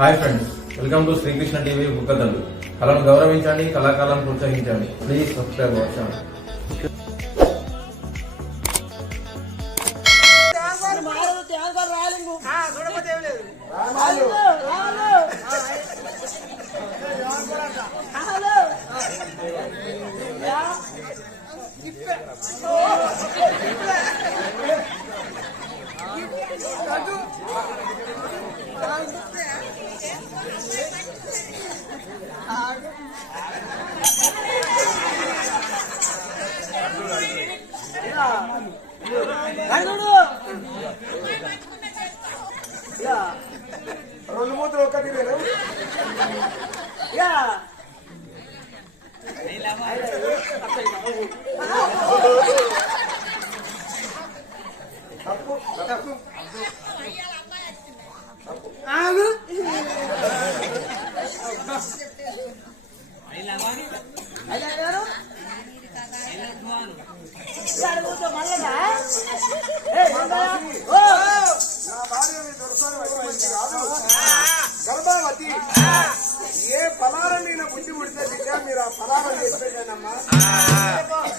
Hi friends welcome to Srikrishna TV బుక్కదండు కళను గౌరవించండి కళాకాలను ప్రోత్సహించండి. Please subscribe our channel Thank రెండు ఏ ఫలారం నేను బుద్ధి పుడితే బిడ్డ మీరు ఆ ఫలారం చెప్పేశానమ్మా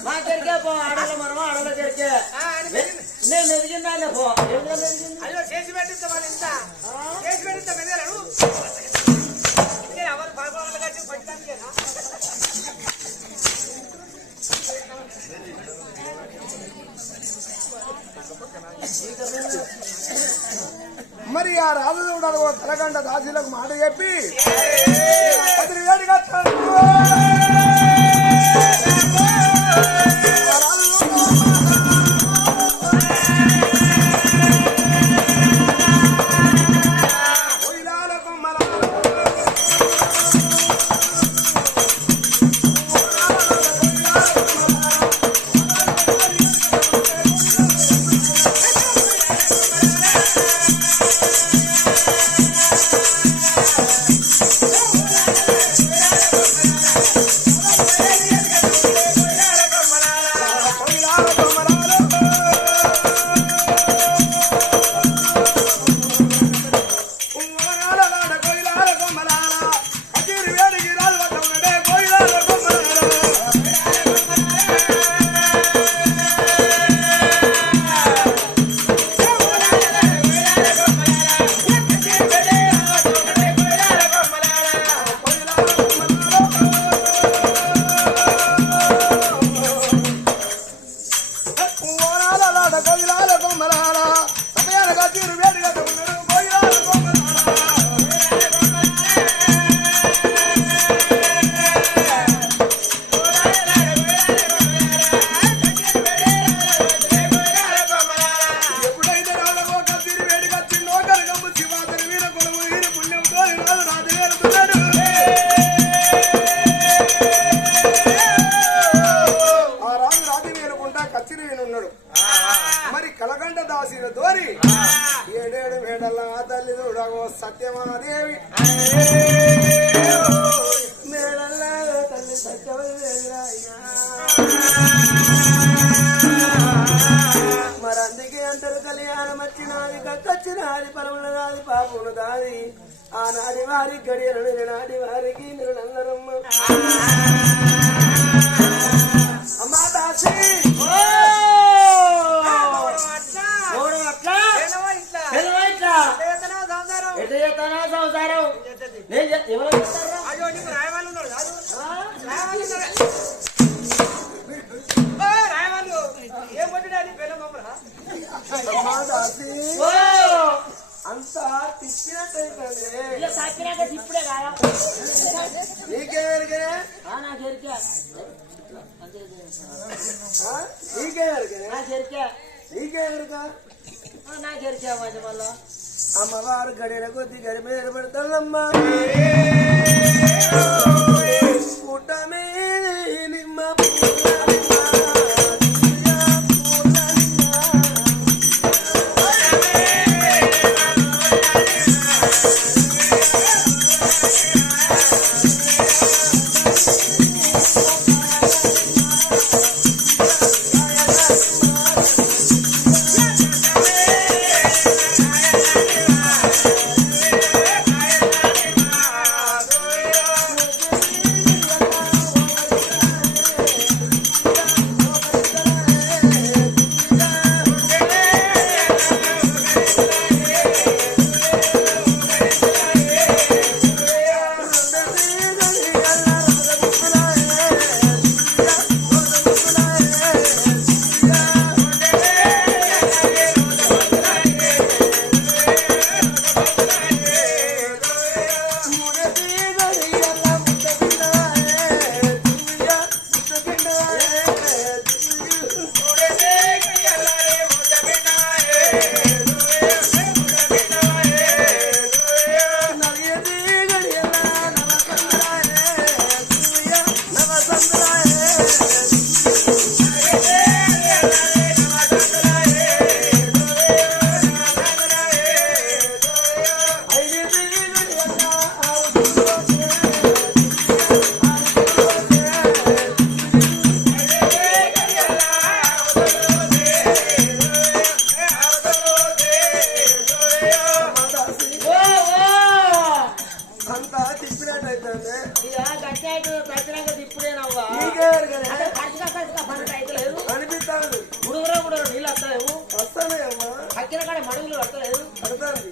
మా దగ్గరికే పో ఆడల మనం ఆడల దగ్గరికే నేను ఎదిగిందా పో ఎందుకు ఎదిగింది అయ్యో చేసి పెట్టిస్తా వాళ్ళు ఇంత చేసి పెట్టిస్తా మెదరు ఎవరు పదకొండు కట్టి పెట్టడానికేనా మరి ఆ రాజుడు తలగంట దాసీలకు మాట చెప్పి పది అంతా తిప్పినట్టయిపోయింది ఇలా సాకినాక ఇప్పుడే కాదా నాకు ఎరికా నాకు ఎరికా నీకేమెరిక? ఆ, నాకు ఎరికా మరి మళ్ళా. అమ్మవారు గడిన కొద్ది గడి మీద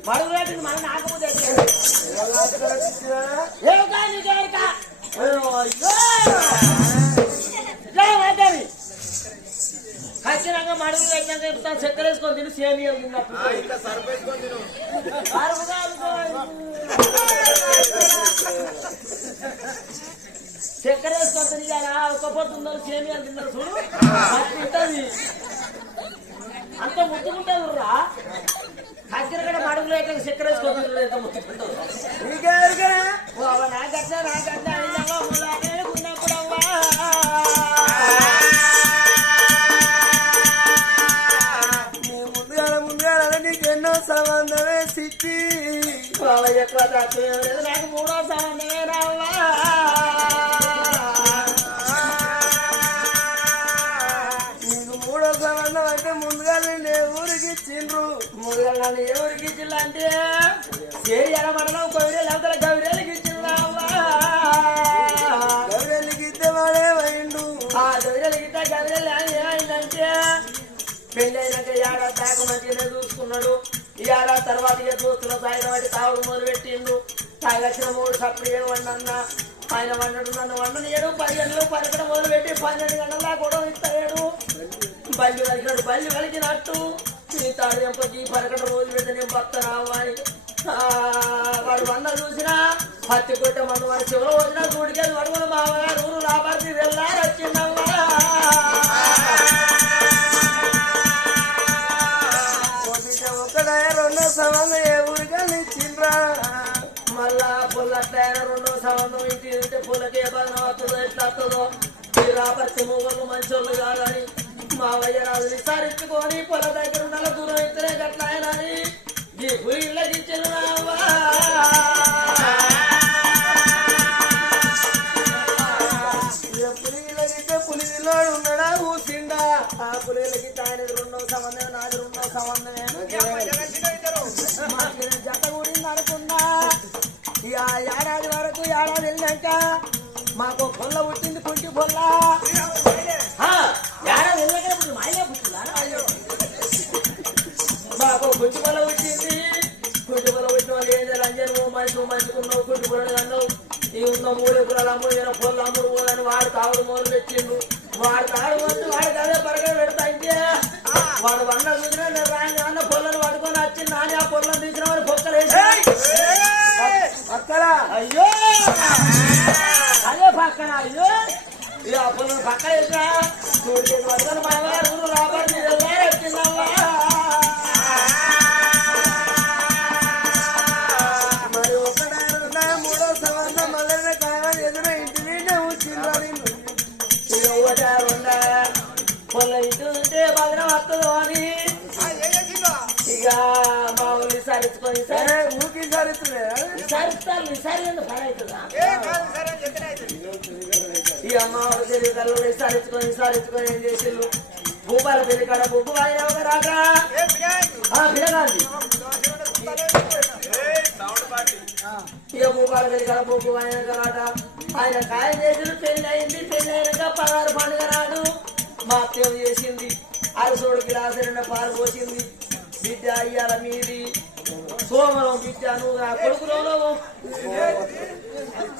మడుగు రేటుకి మనం నాకపోతే ఏమిటా నీకు ఖచ్చితంగా మడుగు పెట్టినాక చెప్తాను చక్కెర వేసుకొని తిని సేమియా తిన్నట్టు చక్కెర వేసుకొని తిరిగారా ఒక పొద్దు సేమియా తిన్నారు చూడు అంత ముట్టుకుంటారు రా కూడా మడుగులు అయితే చక్కెర ముందుగా ముందుగా నీకు ఎన్నో సంబంధమే సిట్టి వాళ్ళ ఎక్కువ తక్కువ ఏం లేదు నాకు మూడో సంబంధమే రావ్వా నన్ను ఏ ఊరికి ఇచ్చిందంటే చేరి ఎడమడడం కొవిరేలు అవతల గవిరేలకి ఇచ్చిందావ్వా గౌరెల్లికి ఇద్దే వాడే పోయిండు ఆ గవిరేలకి ఇద్దా గవిరేలు ఏమైందంటే పెళ్ళి అయినాక ఏడాది దాకా మంచిగానే చూసుకున్నాడు. ఈ ఏడాది తర్వాత ఇక దోస్తుల సాయంత్రం అంటే తావుడు మొదలు పెట్టిండు తాగొచ్చిన మూడు సప్పుడు ఏడు వండన్న ఆయన వండడు నన్ను వండనియడు. పది గంటలు పరకడం మొదలు పెట్టి పన్నెండు గంటల కూడా ఇస్తాడు. బల్లి కలిగినాడు బల్లి కలిగినట్టు నీ తాడు ఎంపకి పరకట రోజు పెడితే నేను భక్త రావాలి. వాడు వంద చూసినా పత్తి కొట్టే మందు వాడి చివరి వచ్చినా గుడికెళ్ళి వడుగుల మామగారు ఊరు లాభార్థి వెళ్ళారు వచ్చిందమ్మా. బిడ్డ ఒక్కడే రెండో సంబంధం ఏ ఊరికని ఇచ్చిండ్రా మళ్ళా పుల్లట్లైన రెండో సంబంధం ఇంటి ఉంటే పుల్లకే బలం వస్తుందో ఎట్లా వస్తుందో ఈ రాబర్తి మూగలు మంచోళ్ళు కాదని మావయ్య వయ్యరాజు విసారించుకొని పొల దగ్గర గట్లాయనని ఈ పురిళ్ళకి ఇచ్చిన పులిగిలకి పులిగిలోడు ఉన్నాడా ఊసిండా? ఆ పులిగిలకి ఆయన రెండో సంబంధం నాది రెండో సంబంధమే మాకు జత గురించి అనుకున్నా? ఏడాది వరకు ఏడాది వెళ్ళాక మాకు పొల్ల పుట్టింది కుంటి పొల్ల. అంజన్ ఓ మనిషి అన్నావు నీ ఉన్న మూడు ఎకరాలు అమ్ముడు నేను పొలం అమ్ముడు పోదని వాడు తాగుడు మొదలు పెట్టిండు వాడు తాగుడు వస్తే వాడికి అదే పరగా పెడతా అయితే వాడు వంద చూసినా నేను రాని అన్న పొలను పడుకొని వచ్చి నాని ఆ పొలం తీసిన వాడు పొక్కలేసి పక్కన అయ్యో అదే పక్కన అయ్యో ఈ ఆ పొలం పక్కన వేసినా చూడు పడుకొని మా ఊకి పని అవుతుందా? ఈ ఏం భూపాల పెళ్ళి కాడ బొగ్గు వాయిన ఒక రాక ఆ పిల్లగాంది ఇక భూపాల పెళ్ళి కాడ బొగ్గు వాయిన ఒక రాక ఆయన కాయ చేసిన పెళ్ళి అయింది పెళ్ళి అయినాక పదహారు పండుగ నాడు మా అత్తేం చేసింది. అరసోడు గిలాసు రెండు పాలు పోసింది. బిడ్డ అయ్యాల మీది. సోమరం బిడ్డ నువ్వు నా కొడుకులో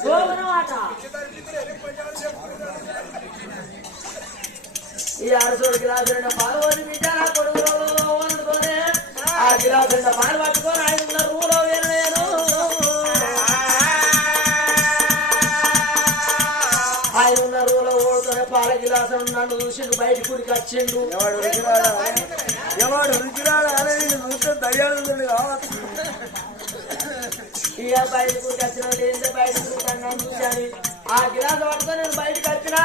సోమరం ఆట ఈ అరసోడు గిలాసు రెండు పాలు పోసి బిడ్డ నా కొడుకులో వండుకొని ఆ గిలాసు రెండు పాలు పట్టుకొని ఆయన ఉన్న రూలో వేరు ఆయన ఉన్న రూలో ఓడుతూనే పాల గిలాసు నన్ను చూసిండు బయట గుడికి వచ్చిండు. ఎవడు రుచిరాడా? ఎవడు రుచిరాడు? అనేది చూస్తే దయ్యాలు కావచ్చు ఇక బయట గుడికి వచ్చిన ఏంటంటే బయట నన్ను చూశాను ఆ గిలాస్ పట్టుకొని నేను బయటకు వచ్చిన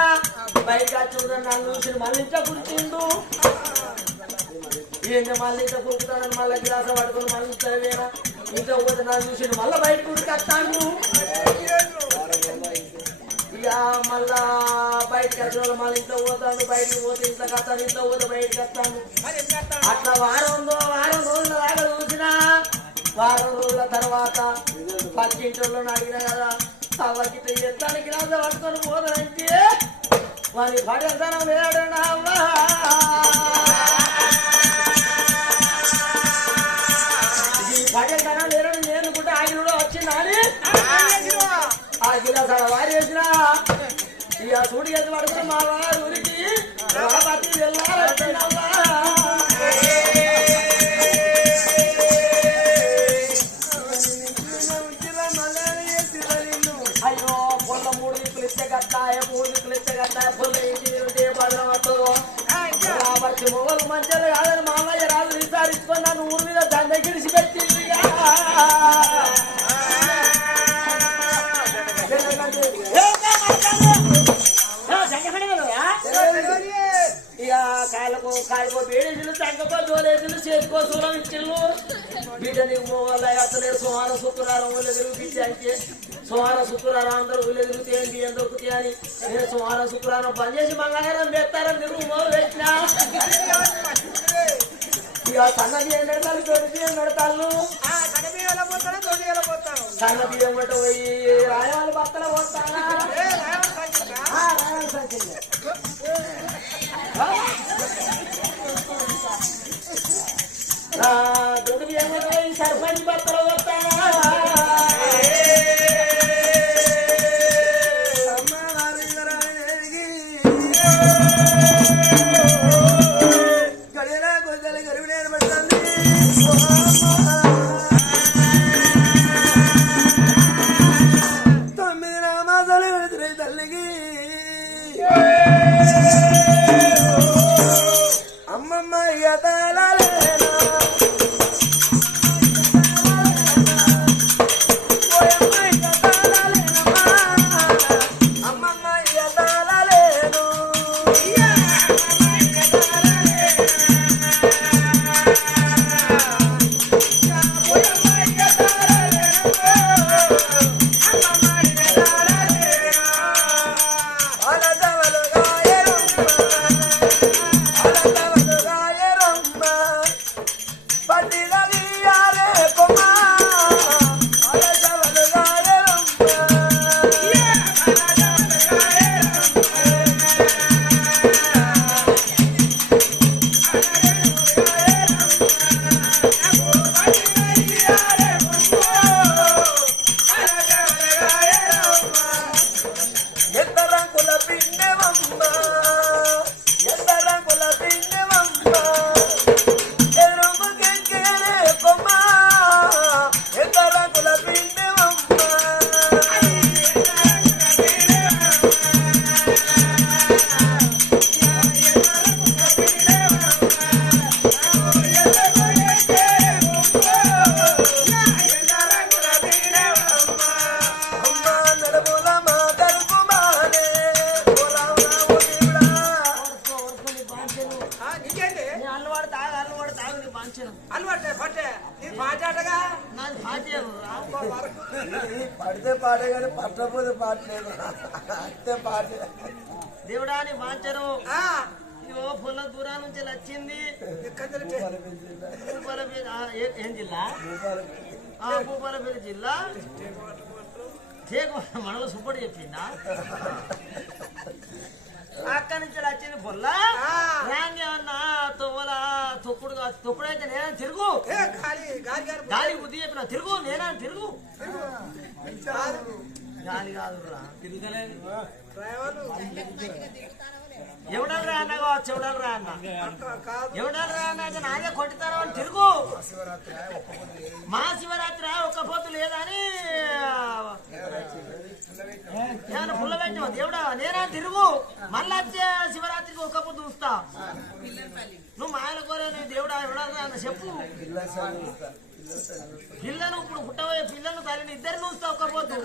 బయటకు వచ్చి నన్ను చూసి మళ్ళీ ఇంట్లో కుర్చిండు. ఏంటి మళ్ళీ ఇంట్లో కురుకుతానని మళ్ళీ గిలాసు పట్టుకొని మళ్ళీ ఇంట్లో వేరా ఇంట్లో పోతే నన్ను చూసి మళ్ళీ బయటకు గుడికి ఇక మళ్ళా బయటకు వచ్చిన మళ్ళీ ఇంట్లో పోతాను బయటకు పోతే ఇంట్లో వస్తాను ఇంట్లో పోతే బయటకు వస్తాను అట్లా వారం వారం రోజుల దాకా చూసినా వారం రోజుల తర్వాత పక్కింటి అడిగిన కదా అవ్వకి ఎత్తానికి రాజ పట్టుకొని పోతానంటే వారి పడేతనం వేడనవ్వా ఈ పడేతనం లేరని నేను కూడా ఆగిలో వచ్చిందని ఆ గిలాసాల వారేసిన. ఇక సూడి ఎత్తు పడుకుని మా వారు ఊరికి కాయకో బేడేజీలు తగ్గకో జోలేజీలు చేతికో సూలం ఇచ్చిళ్ళు బిడ్డ నీకు మోగల అత్తలేదు సోమాన శుక్రవారం ఊళ్ళో తిరుగుతుంది అంటే సోమాన శుక్రవారం అందరూ ఊళ్ళో తిరుగుతే ఏంటి ఏం దొరుకుతాయి అని నేను సోమాన శుక్రవారం పని చేసి మంగళవారం పెడతారని తిరుగు మోగ పెట్టినా? ఇక సన్న బియ్యం పెడతాను తోటి బియ్యం పెడతాను సన్న బియ్యం పట్ట పోయి రాయవాళ్ళ బత్తల పోతానా రాయవాళ్ళ. సర్పంచ్ బత్తల దేవుడా నీ వాంచను ఆ, ఇగో పుల్ల దూరం నుంచి వచ్చింది ఏ- జిల్లా? ఆ భూపాలపల్లి జిల్లా. మనలో సుప్పటి చెప్పిందా? అక్కడి నుంచి వచ్చింది పొల్ల. రాంగేమన్నా తొవ్వల తొక్కుడు. తొక్కుడు అయితే నేనా తిరుగు. గాలి బుద్ధి చెప్పిన తిరుగు నేనా తిరుగు. గాలి కాదు రా డ్రైవర్లు. ఎవడలు రా అన్న కావచ్చు ఎవడలు రా అన్న ఎవడలు రా అన్న? నాదే కొట్టుతాను అని తిరుగు. మా శివరాత్రి ఒక్క లేదని ఏమన్నా పుల్ల పెట్టావు దేవుడా నేనా తిరుగు. మళ్ళా వచ్చే శివరాత్రికి ఒక్క పొద్దు చూస్తా. నువ్వు మాయల కోరే నువ్వు దేవుడా ఎవడాలి అన్న చెప్పు. పిల్లను ఇప్పుడు పుట్టబోయే పిల్లను తల్లిని ఇద్దరు చూస్తా ఒక్క పొద్దు.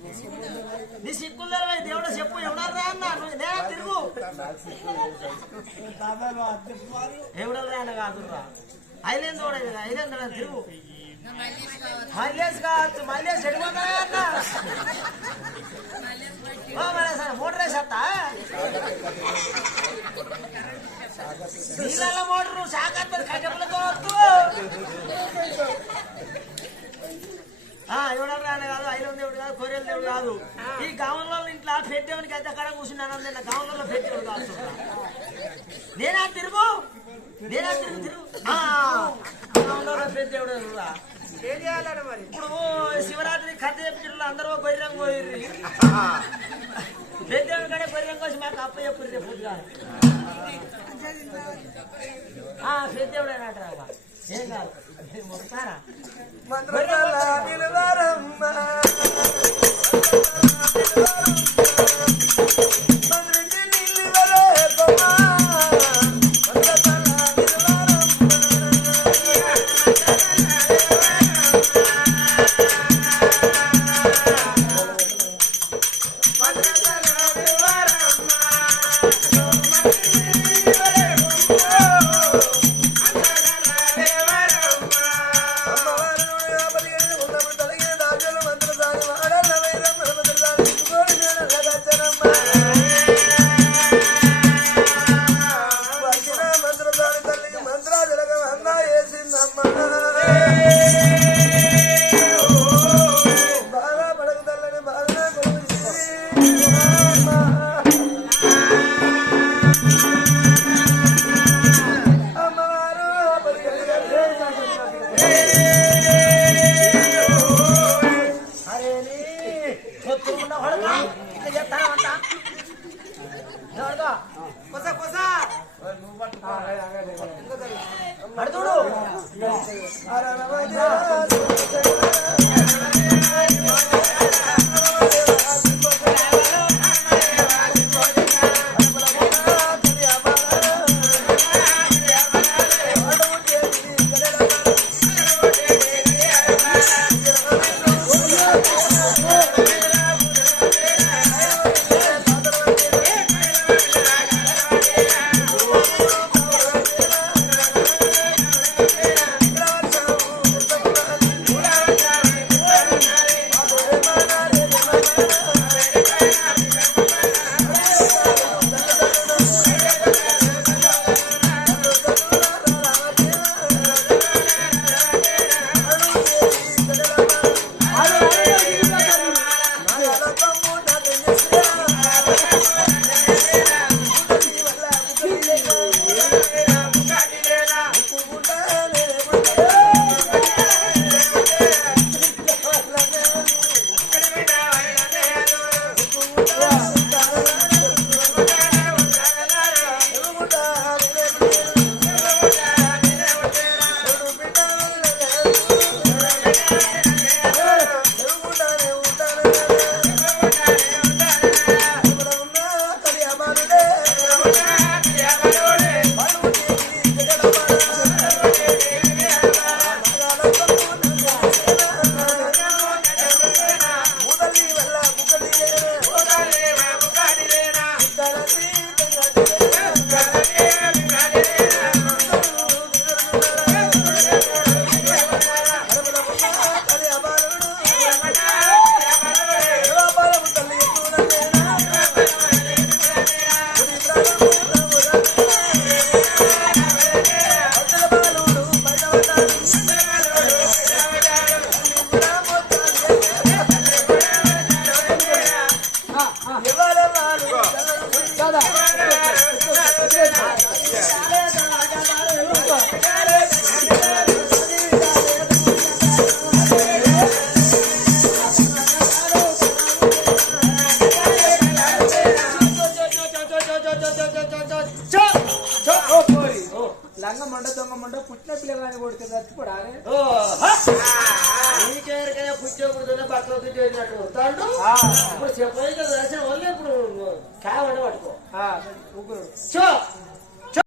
నీ సిక్కులు తెరవై దేవుడు చెప్పు ఎవడరా అన్న? నువ్వు తిరుగు. ఎవడరా అన్న కాదు రా చూడదు ఐలేంది రా తిరుగు. మైలేజ్ కావచ్చు మైలేజ్ చెడిపోతానే అన్న? ఓ సార్ మోటార్ వేసేస్తా నీళ్ళ మోటరు శాఖ కట్టెలతో వస్తూ ఆ ఎవడో రాని కాదు ఐలం దేవుడు కాదు కొరియల దేవుడు కాదు. ఈ గావంలో ఇంట్లో పెద్దవునికి అయితే అక్కడ కూర్చున్నాను నేను గావంలో పెద్దవుడు కాదు నేనా తిరుగు? నేనా తిరుగు తిరుగు. పెద్దవుడు రా. ఇప్పుడు శివరాత్రి కథ చెప్తున్నారు అందరూ బహిరంగ పోయిర్రి పెద్దవుడి కడే బహిరంగ వచ్చి మాకు అప్ప చెప్పుర్రి రేపు పొద్దుగా మంత్రకాల నిలవారమ్మ. murder.